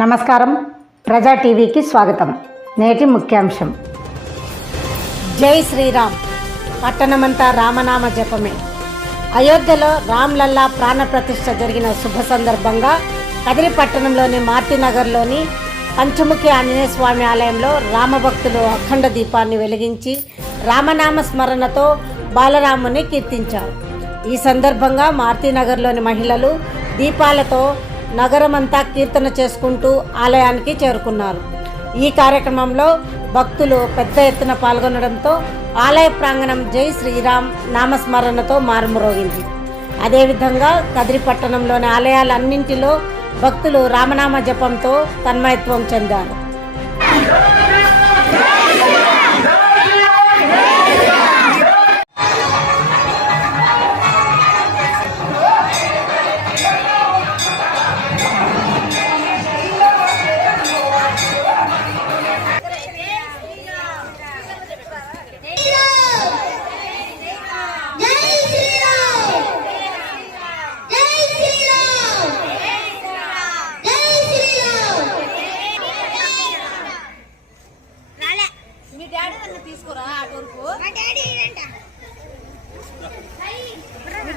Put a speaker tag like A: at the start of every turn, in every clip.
A: నమస్కారం. ప్రజా టీవీకి స్వాగతం. నేటి ముఖ్యాంశం. జై శ్రీరామ్. పట్టణమంతా రామనామ జపమే. అయోధ్యలో రామ్లల్లా ప్రాణప్రతిష్ఠ జరిగిన శుభ సందర్భంగా కదిరి పట్టణంలోని మార్తినగర్లోని పంచముఖి ఆంజనేయ స్వామి ఆలయంలో రామభక్తులు అఖండ దీపాన్ని వెలిగించి రామనామ స్మరణతో బాలరాముని కీర్తించారు. ఈ సందర్భంగా మార్తినగర్లోని మహిళలు దీపాలతో నగరమంతా కీర్తన చేసుకుంటూ ఆలయానికి చేరుకున్నారు. ఈ కార్యక్రమంలో భక్తులు పెద్ద ఎత్తున పాల్గొనడంతో ఆలయ ప్రాంగణం జై శ్రీరామ్ నామస్మరణతో మారుమ్రోగింది. అదేవిధంగా కదిరి పట్టణంలోని ఆలయాలన్నింటిలో భక్తులు రామనామ జపంతో తన్మయత్వం చెందారు.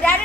B: డాడీ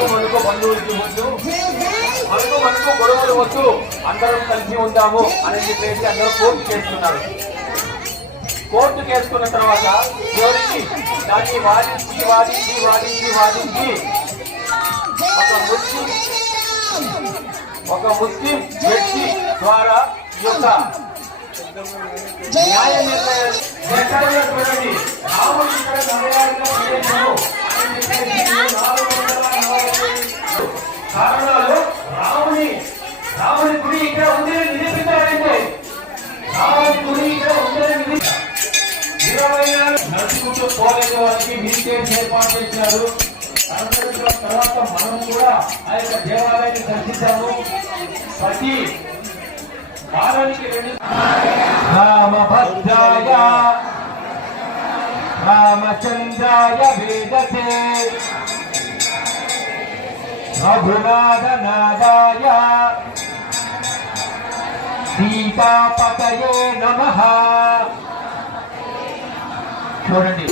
C: అనుకో
D: మనకు బంధువులకి వద్దు
C: జై జై
D: గొడవలు వద్దు అందరం కలిసి ఉందాము అని చెప్పేసి అందరూ కోర్టు చేస్తున్నారు కోర్టు చేసుకున్న తర్వాత చివరికి దాన్ని వాదించి వాదించి వాదించి వాదించి. ఒక ముస్లిం ఒక ముస్లిం వ్యక్తి ద్వారా యొక్క న్యాయ నిర్ణయం నడుచుకుంటూ పోలేని వారికి మీకేజ్ ఏర్పాటు చేసినారు అనుసరించిన తర్వాత మనం కూడా ఆ యొక్క దేవాలయాన్ని దర్శించాము. ప్రతి వారానికి రెండు రామభద్రాయ రామచంద్రాయ వేదసే రఘునాథనాదాయ సీతాపతయే నమ. చూడండి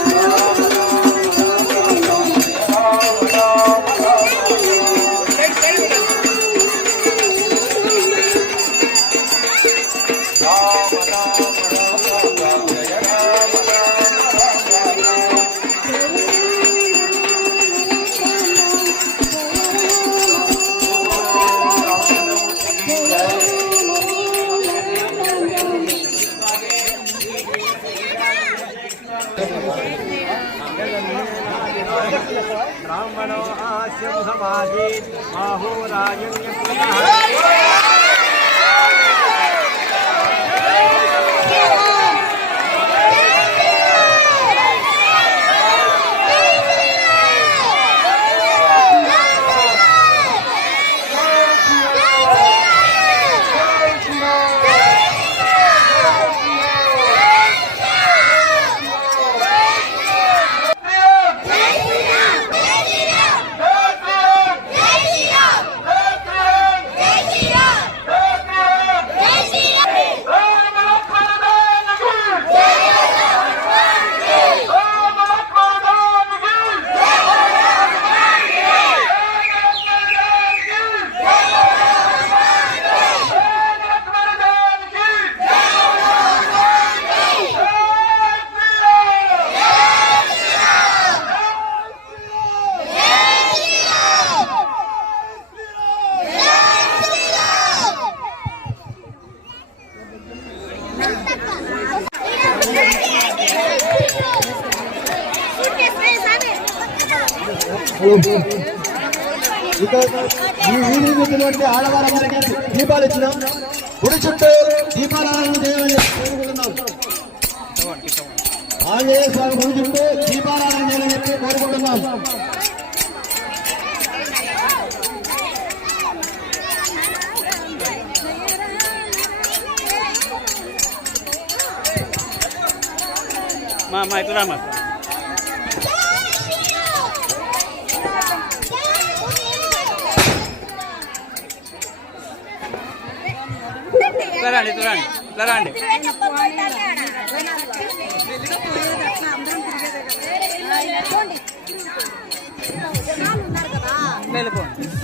E: समाजे आहोरायं
D: ఈ వీధి ఉన్నటువంటి ఆడవారందరికీ దీపాలు ఇచ్చినాం గుడి చుట్టూ దీపారాధన చేయమని కోరుకుంటున్నాం ఆంజనేయ స్వామి గుడి చుట్టూ దీపారాధన చేయమని చెప్పి కోరుకుంటున్నాం
B: మా మా ఇట్లా రండి ఇట్లా రండి ఇట్లా రండి. వెళ్ళిపోండి.